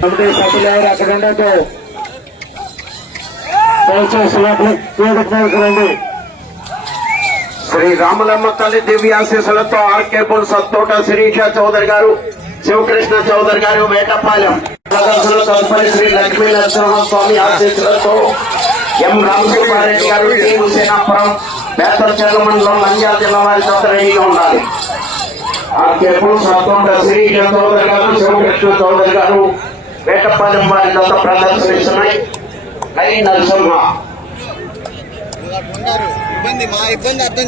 Committee సభ్యులు ఎవరు అక్కడ ఉండదు రండి. శ్రీ రాములమ్మ తల్లి దివ్యాశీసులతో ఆర్కే పుల్ సత్తోట శిరీష చౌదరి గారు శివకృష్ణ చౌదరి గారు వేటపాలెం తదుపరి శ్రీ లక్ష్మీ నరసింహస్వామి ఆశీస్సులతో ఎం రామసుబ్బారెడ్డి గారు టీ హుసేనాపురం బేతర్చర్ల మండలం నంద్యాల జిల్లా వారి చోట ఉండాలి. ఆర్కే పుల్ సత్తోట శిరీష చౌదరి గారు శివకృష్ణ చౌదరి గారు వేటపాలెం వారి చోట ప్రదర్శనిస్తున్నాయి కై నరసింహ. ఇబ్బంది మా ఇబ్బంది అర్థం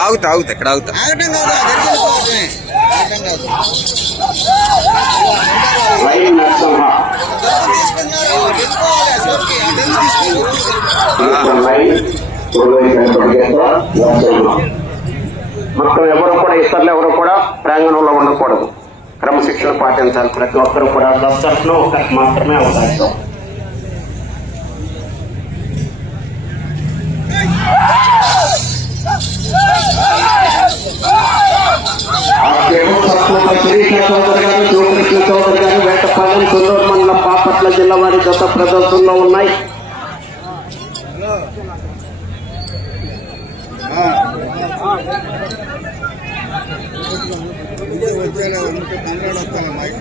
ఆగుతా ఆగుతా ఇక్కడ ఆగుతా. ఆగటం కాదు ఆగటం కాదు ఎవరు కూడా ఇతరులు ఎవరు కూడా ప్రాంగణంలో ఉండకూడదు. క్రమశిక్షణ పాటించాలి. ప్రతి ఒక్కరు కూడా దర్శనం ఒకరికి మాత్రమే అవకాశం. వేటపాలెం కుందూరు మండలం బాపట్ల జిల్లా వారి గత ప్రదర్శనలో ఉన్నాయి. ఉంటే వస్తాను మైక్?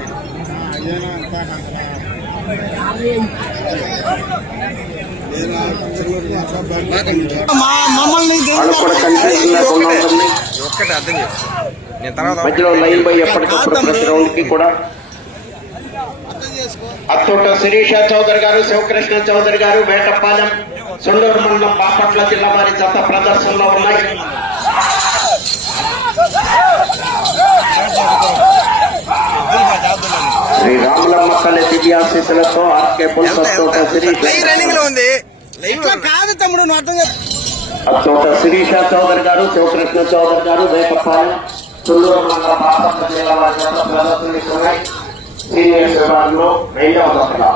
నేను మధ్యలో లైన్ బై ఎప్పటికప్పుడు ప్రతి రౌండ్కి కూడా. అత్తోట శిరీష చౌదరి గారు శివకృష్ణ చౌదరి గారు వేటపాలెం సుండూరు మండలం బాపట్ల జిల్లా వారి జత ప్రదర్శనలో ఉన్నాయి. శ్రీ రాములమ్మ తల్లి దివ్యాశీసులతో RK bulls Attota Sirisha live రన్నింగ్లో ఉంది. లైవ్ ఇట్లా కాదు తమ్ముడు నువ్వు అర్థం చేసుకో అత్తోట శిరీష చౌదరి గారు శివకృష్ణ చౌదరి గారు మండలం జత ప్రదర్శనిస్తున్నాయి సీనియర్స్ విభాగంలో రెండవ దశలో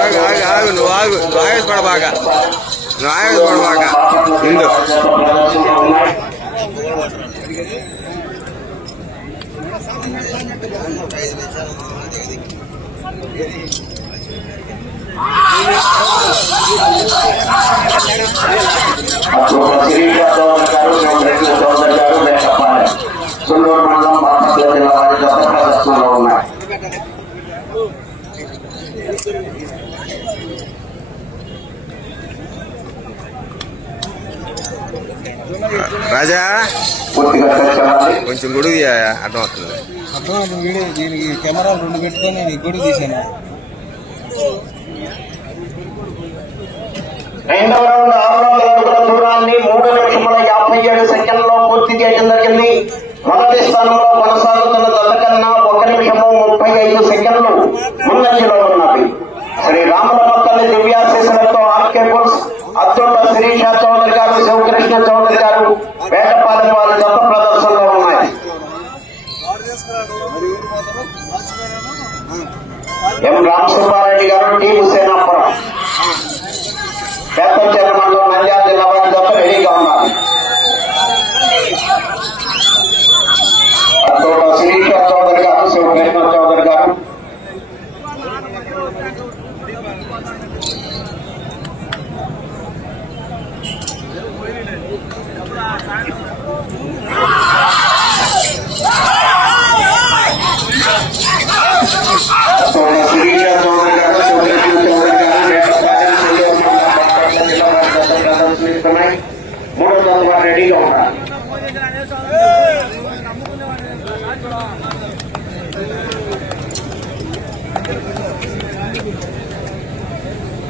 ఆగు ఆగు ఆగు నువ్వు ఆగు నువ్వు ఆవేశపడ బాగా నువ్వు ఆవేశపడ బాగా ముందు మండలం బాపట్ల జిల్లా వారి జత ప్రదర్శనలో ఉన్నాయి రాజా కొంచెం గుడి అర్థం అవుతుంది. అర్థం వీడియో దీనికి కెమెరా రెండు పెట్టుకొని నేను గుడి తీసాను రెండవ రౌండ్ ఆరు వందల దూరాన్ని మూడు నిమిషముల యాభై ఏడు సెకండ్లో పూర్తి చేయడం జరిగింది. మొదటి స్థానంలో కొనసాగుతున్న దశ కన్నా ఒక నిమిషము ముప్పై ఐదు సెకండ్లు ముందంజలో శ్రీ రామలమ్మ తల్లి దివ్యాశీసులతో ఆర్కే బుల్స్ అత్యుంట శిరీష చౌదరి గారు శివకృష్ణ చౌదరి గారు వేటపాలెం వారి జత ప్రదర్శనలో ఉన్నాయి. ఎం రామసుబ్బారెడ్డి గారు టి హుసేనాపురం పెద్ద మండలం నంద్యాల జిల్లా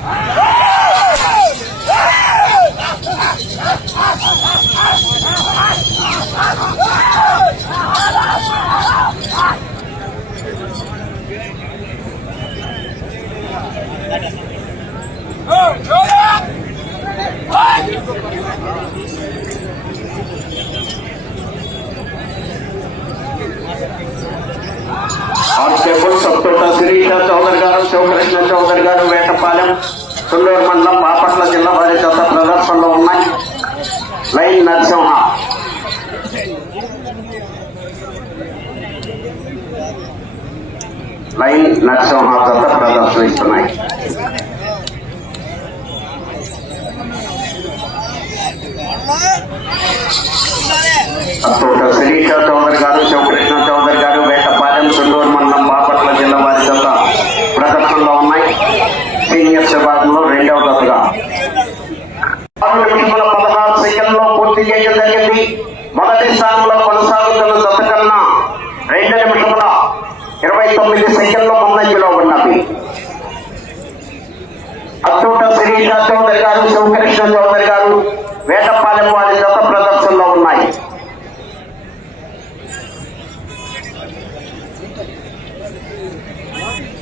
아! శిరీష చౌదరి గారు శివకృష్ణ చౌదరి గారు వేటపాలెం తుళ్ళూరు మండలం బాపట్ల జిల్లా వారి జత ప్రదర్శనలో ఉన్నాయి. లైన్ నరసింహ. లైన్ నరసింహ జత ప్రదర్శనిస్తున్నాయి. అత్తోట శిరీష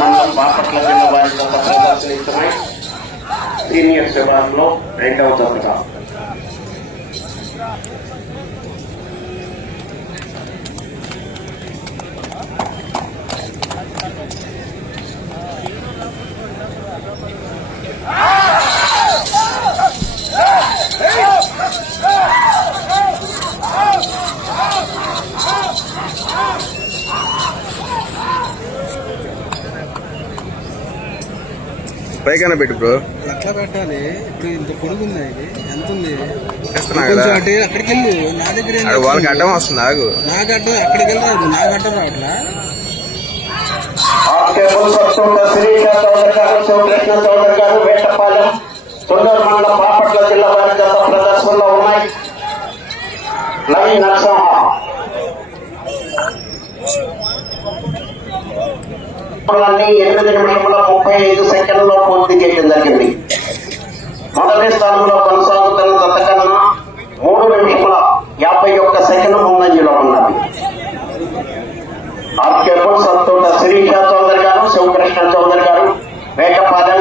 మండలం బాపట్ల జిల్లా వారి జత ప్రదర్శనిస్తున్నాయి సీనియర్ విభాగంలో రెండవ జతగా పైకైనా పెట్టు బ్రో. ఎట్లా పెట్టాలి? ఇప్పుడు ఇంత పొడుగు ఉంది ఇది. ఎంత ఉంది కొంచెం కదా. అటు అక్కడికి వెళ్ళి. నా దగ్గర ఏం ఆడ వాళ్ళకి? అడ్డం వస్తుంది ఆగు. నాకు అడ్డం అక్కడికి వెళ్ళి. నాకు అడ్డం రావట్లా? మండలం బాపట్ల జిల్లా వారి జత ప్రదర్శనలో ఉన్నాయి. నరసింహ అన్ని ఎనిమిది నిమిషముల ముప్పై ఐదు సెకండ్లో పూర్తి చేయడం జరిగింది. మొదటి స్థానంలో కొనసాగుతున్న గతకన్నా మూడు నిమిషముల యాభై ఒక్క సెకండ్ ముందంజలో ఉన్నది. ఆర్కేపుల్ సత్తోట శిరీష చౌదరి గారు శివకృష్ణ చౌదరి గారు వేటపాలెం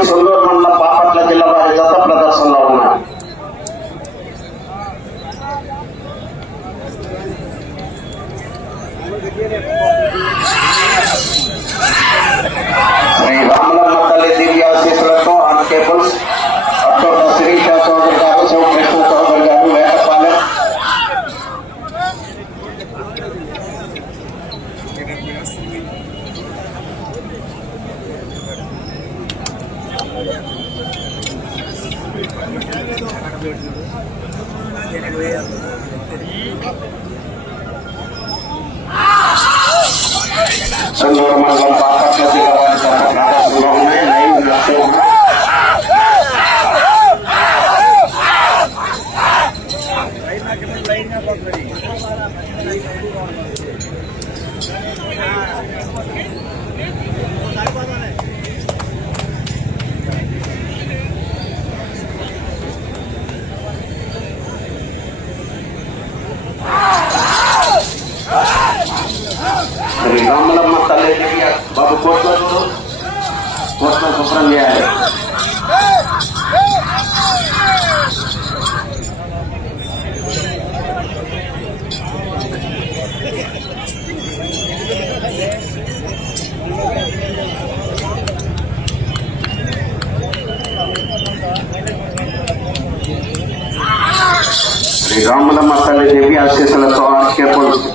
శ్రీ రాములమ్మ తల్లి దివ్య ఆశీస్సులతో ఆర్కే పులుసు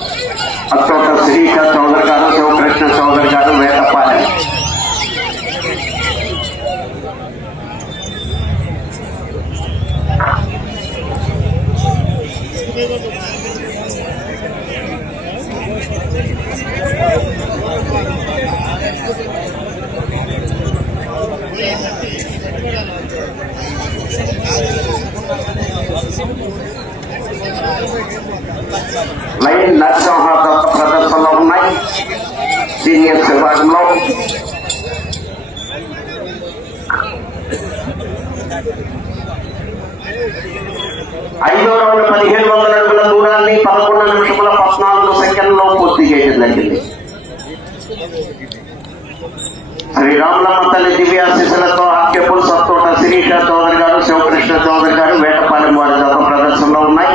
అత్తోట శిరీష చౌదరి గారు శివకృష్ణ చౌదరి గారు వేటపాలెం లైన్ నరసింహ దత్త ప్రదర్శనలో ఉన్నాయి సీనియర్స్ విభాగంలో ఐదో రౌండ్ పదిహేడు వందల అడుగుల దూరాన్ని పదకొండు నిమిషముల పద్నాలుగు సెకండ్లో పూర్తి చేయడం జరిగింది శ్రీరాములమ్మ తల్లి దివ్యాశిశులతో ఆక్యపుల్ సత్తోట శిరీష చౌదరి గారు శివకృష్ణ చౌదరి గారు వేటపాలెం వారి జత ప్రదర్శనలో ఉన్నాయి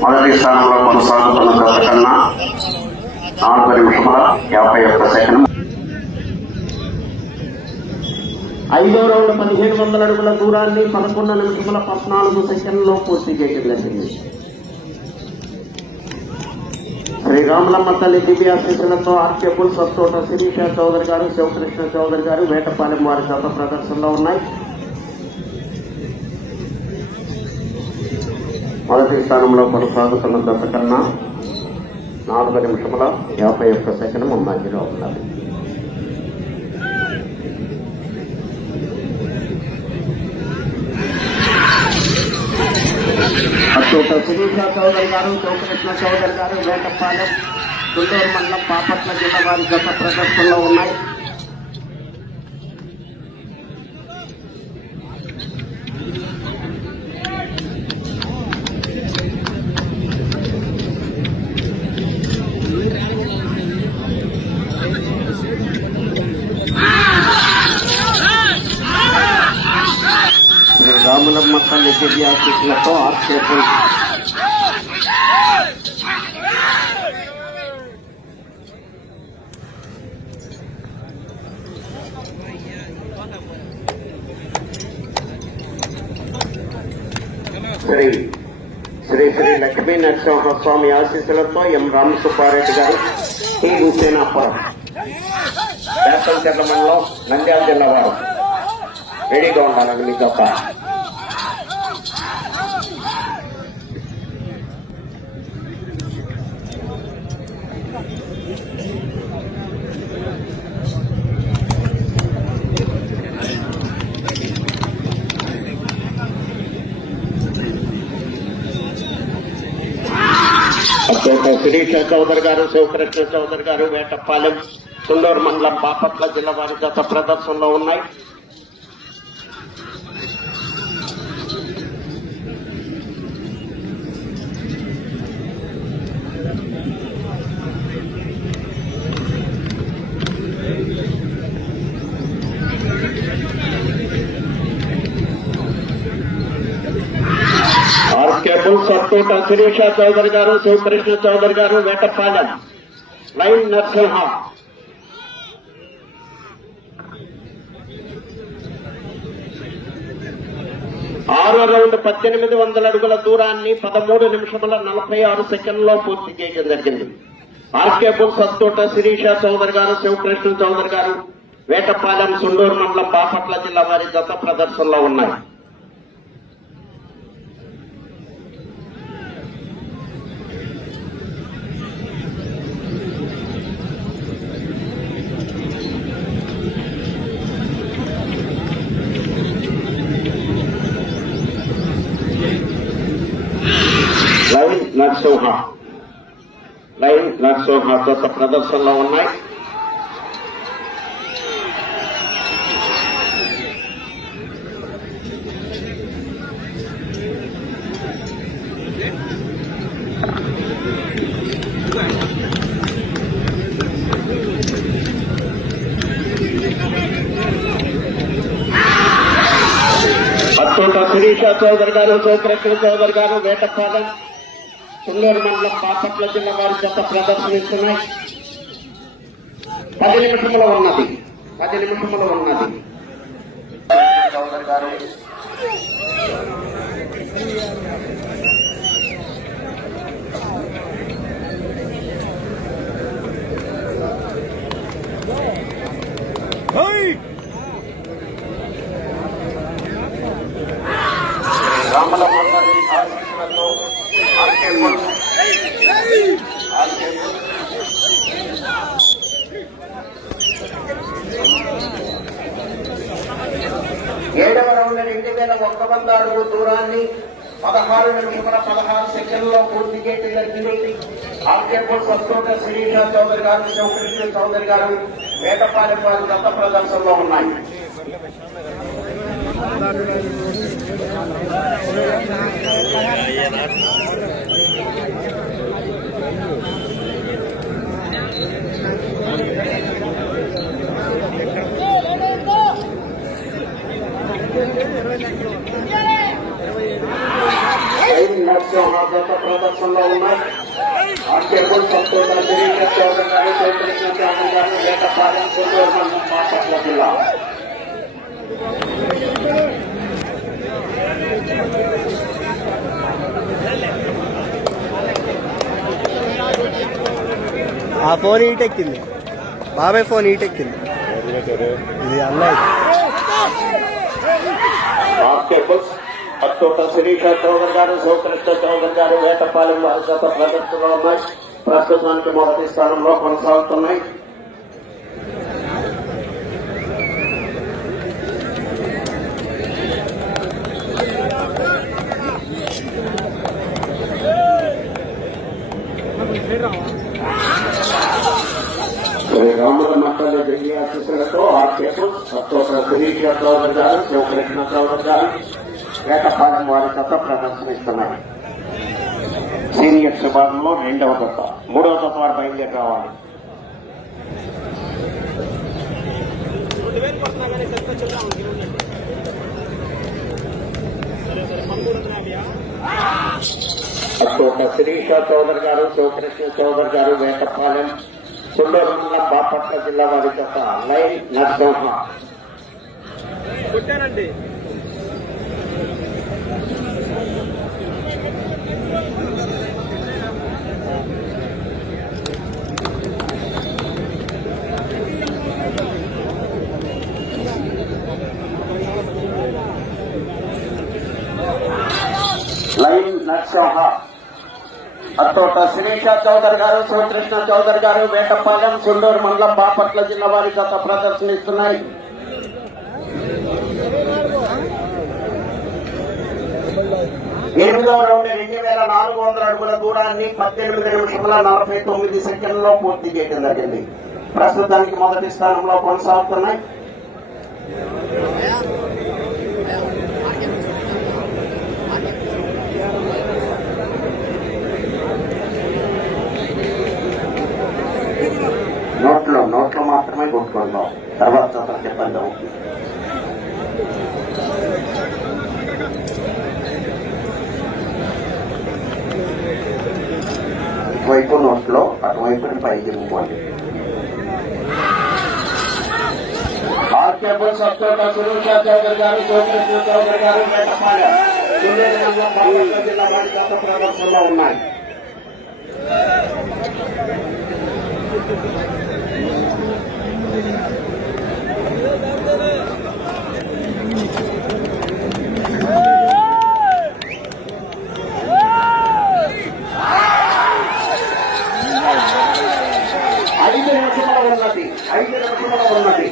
మొదటి స్థానంలో కొనసాగుతున్న జత కన్నా నాలుగు నిమిషముల యాభై ఒక్క సెకండ్. ఐదో రౌండ్ పదిహేడు వందల అడుగుల దూరాన్ని పదకొండు నిమిషముల పద్నాలుగు సెకండ్లో పూర్తి చేయడం జరిగింది. శ్రీరాములమ్మ తల్లి దివ్యాశీసులతో ఆర్కేపుల్ సత్తోట శిరీష చౌదరి గారు శివకృష్ణ చౌదరి గారు వేటపాలెం వారి గత ప్రదర్శనలో ఉన్నాయి. మొదటి స్థానంలో కొనసాగుతున్న దశ కన్నా నాలుగు నిమిషముల యాభై ఒక్క సెకండ్ ముందంజలో ఉన్నది. అశోక శిరీష చౌదరి గారు చౌకృష్ణ చౌదరి గారు వేటపాలెం గుంటూరు మండలం పాపట్ల జిల్లా వారి గత ప్రదర్శనలో ఉన్నాయి. రాములమ్మ తల్లి దివ్యాశిష్లతో ఆక్షేపం శ్రీ శ్రీ శ్రీ లక్ష్మీ నరసింహస్వామి ఆశీస్సులతో ఎం రామసుబ్బారెడ్డి గారు టి హుసేనాపురం వేసంచెర్ల మండలం నంద్యాల జిల్లా వారు. రెడీగా ఉండాలండి మీకు ఒక అశోక శిరీష చౌదరి గారు శివకృష్ణ చౌదరి గారు వేటపాలెం తుండూరు మండలం బాపట్ల జిల్లా వారి గత ప్రదర్శనలో ఉన్నాయి ఆర్కేబుల్ సత్తోట శిరీష చౌదరి గారు శివకృష్ణ చౌదరి గారు వేటపాలెం. లైన్ నరసింహ. ఆరో రౌండ్ పద్దెనిమిది వందల అడుగుల దూరాన్ని పదమూడు నిమిషముల నలభై ఆరు సెకండ్లో పూర్తి చేయడం జరిగింది. ఆర్కే బుల్ సత్తోట శిరీష చౌదరి గారు శివకృష్ణ చౌదరి గారు వేటపాలెం సుండూరు మండలం బాపట్ల జిల్లా వారి గత ప్రదర్శనలో ఉన్నాయి లైన్ నరసింహ లైన్ నరసింహ గత ప్రదర్శనలో ఉన్నాయి. అత్తోట శిరీష చౌదరి గారు శివకృష్ణ చౌదరి గారు వేటపాలెం తుల్లూరు మండలం బాపట్ల జిల్లా వారి జత ప్రదర్శనిస్తున్నాయి. పది నిమిషముల ఉన్నది. పది నిమిషముల ఉన్నది. రామలమ్మ తల్లి ఆశీస్సులతో ఆర్కే పుల్స్ ఆర్కే పుల్స్ ఏడవ రౌండ్ రెండు వేల ఒక్క వంద అడుగు దూరాన్ని పదహారు నిమిషముల పదహారు సెకండ్లో పూర్తి చేయడం జరిగింది ఆర్కేపూర్ సంతోష శిరీష చౌదరి గారు శివకృష్ణ చౌదరి గారు వేటపాలెం వారి గత ప్రదర్శనలో ఉన్నాయి Yeah, yeah, yeah. గత ప్రదర్శనలో ఉన్నాయి. జిల్లా. ఆ ఫోన్ ఈటెక్కింది బాబాయ్ ఫోన్ ఈటెక్కింది ఇది అన్నయ్య బాస్కెట్బాల్స్ అత్తోట శిరీష చౌదరి గారు శివకృష్ణ చౌదరి గారు వేటపాలెం వారి గత ప్రదర్శనలో ఉన్నాయి ప్రస్తుతానికి మొదటి స్థానంలో కొనసాగుతున్నాయి శ్రీ రాముల మట్టల దివ్య ఆశీస్సులతో ఆర్కేపు అత్తోట శిరీష చౌదరి గారు శివకృష్ణ చౌదరి గారు వేటపాలెం వారి గత ప్రదర్శనిస్తున్నారు సీనియర్స్ విభాగంలో రెండవ దశ మూడవ దశ వారు బయలుదేరి రావాలి శిరీష చౌదరి గారు శివకృష్ణ చౌదరి గారు వేటపాలెం కుండూరు మండలం బాపట్ల జిల్లా వారి చేత లైన్ నరసింహ లైన్ నరసింహ. అత్తోట శిరీష చౌదరి గారు శివకృష్ణ చౌదరి గారు వేటపాలెం కుండూరు మండలం బాపట్ల జిల్లా వారి గత ప్రదర్శనిస్తున్నాయి ఎనిమిదవ రౌండ్ రెండు వేల నాలుగు వందల అడుగుల దూరాన్ని పద్దెనిమిది నిమిషముల నలభై తొమ్మిది సెకండ్లో పూర్తి చేయడం జరిగింది. ప్రస్తుతానికి మొదటి స్థానంలో కొనసాగుతున్నాయి నోట్లో నోట్లో మాత్రమే కొట్టుకుందాం. తర్వాత చెప్పండి ఇటువైపు నోట్లో అటువైపు పైకి ఇవ్వండి ఆర్కేబుల్ సత్తోట చౌదరి గారు చౌదరి గారు జిల్లా వారి గత ప్రదర్శనలో ఉన్నాయి నిమిషముల ఉన్నది ఐదు నిమిషముల ఉన్నది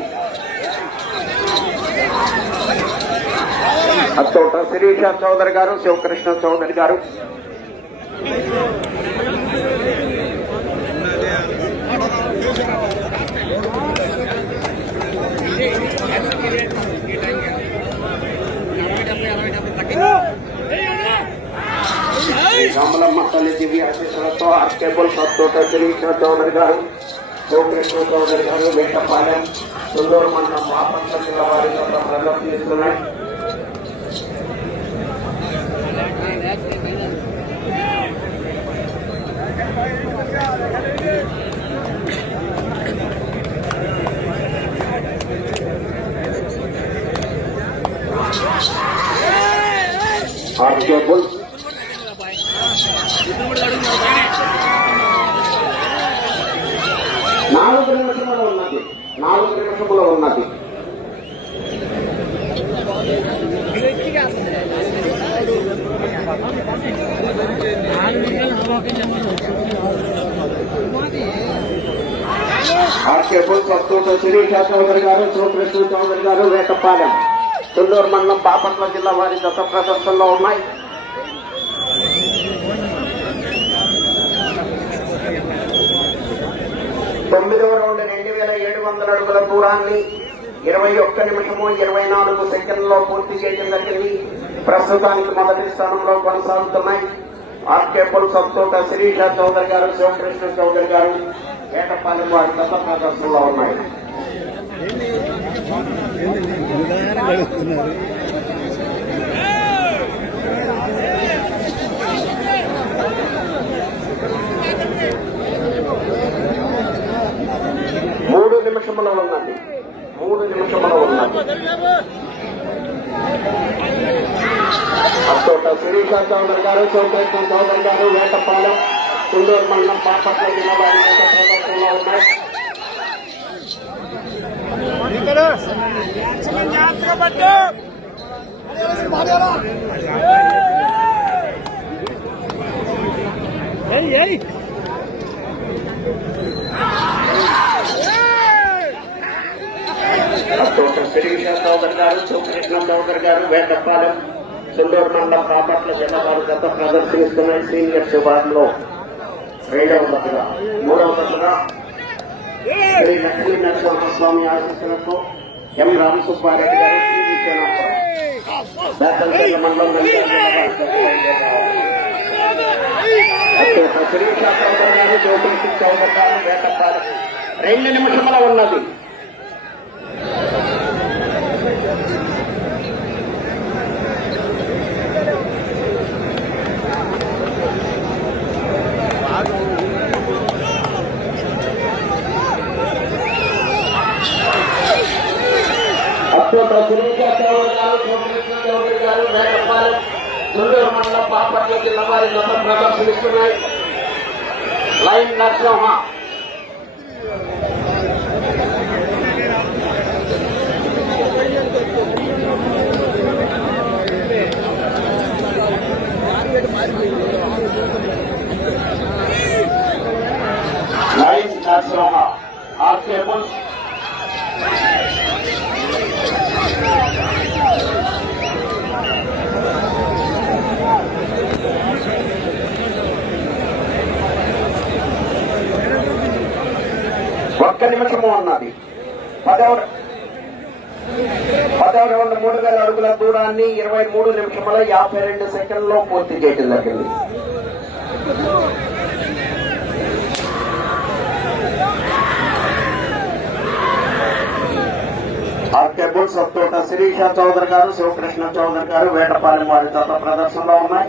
అత్తోట శిరీష చౌదరి గారు శివకృష్ణ చౌదరి గారు రామలమ్మ తల్లి దివ్య ఆశీస్సులతో ఆర్కేబుల్ సత్తోట శిరీష చౌదరి గారు శివకృష్ణ చౌదరి గారు వేటపాలెం సుందూరు మండలం బాపట్ల జిల్లా వారి యొక్క ప్రదర్శనిస్తున్నాయి ఆర్కేబుల్ నాలుగు నిమిషముల ఉన్నది నాలుగు నిమిషముల ఉన్నది ఇది ఆర్కే బుల్ సత్తూట శిరీష చౌదరి గారు శివకృష్ణ చౌదరి గారు వేటపాలెం. తుల్లూరు మండలం బాపట్ల జిల్లా వారి దత్త ప్రదర్శనలో ఉన్నాయి. తొమ్మిదవ రౌండ్ రెండు వేల ఏడు వందల అడుగుల దూరాన్ని ఇరవై ఒక్క నిమిషము ఇరవై నాలుగు సెకండ్లో పూర్తి చేయడం జరిగింది. ప్రస్తుతానికి మొదటి స్థానంలో కొనసాగుతున్నాయి. ఆర్కే పుల్ సత్తూట శిరీష చౌదరి గారు శివకృష్ణ చౌదరి గారు ఏటపాలెం వారి గత ప్రదర్శనలో ఉన్నాయి. మూడు నిమిషముల ఉన్నది మూడు నిమిషముల ఉన్నది అత్తోట శిరీష చౌదరి గారు శివకృష్ణ చౌదరి గారు వేటపాలెం కుందూరు మండలం పాపట్ల జిల్లా ప్రదర్శనలో ఉన్నాయి. అశోక శిరీష చౌదరి గారు శివకృష్ణ గారు వేటపాలెం సుందూరు మండలం బాపట్ల జిల్లా వారు గత సీనియర్ విభాగంలో రెండవ దశగా మూడవ దశగా శ్రీ లక్ష్మీ నరసింహస్వామి ఆశీస్సులతో ఎం రామసుబ్బారెడ్డి గారు శ్రీ దాసరపల్లి మండలం గారు జ్యోతిషి చౌదరి గారు వేటపాలెం రెండు నిమిషముల ఉన్నది. చౌదరి గారు వేటపాలెం గుంటూరు మండలం బాపట్ల జిల్లా వారి గత ప్రదర్శనిస్తున్నాయి line Narasimha line Narasimha RK bulls ఒక్క నిమిషము ఉన్నది పదవ పదవ రౌండ్ మూడు వేల అడుగుల దూరాన్ని ఇరవై మూడు నిమిషముల యాభై రెండు సెకండ్లో పూర్తి చేయడం జరిగింది. ఆర్కే బుల్స్ తోట శిరీష చౌదరి గారు శివకృష్ణ చౌదరి గారు వేటపాలెం వారి గత ప్రదర్శనలో ఉన్నాయి.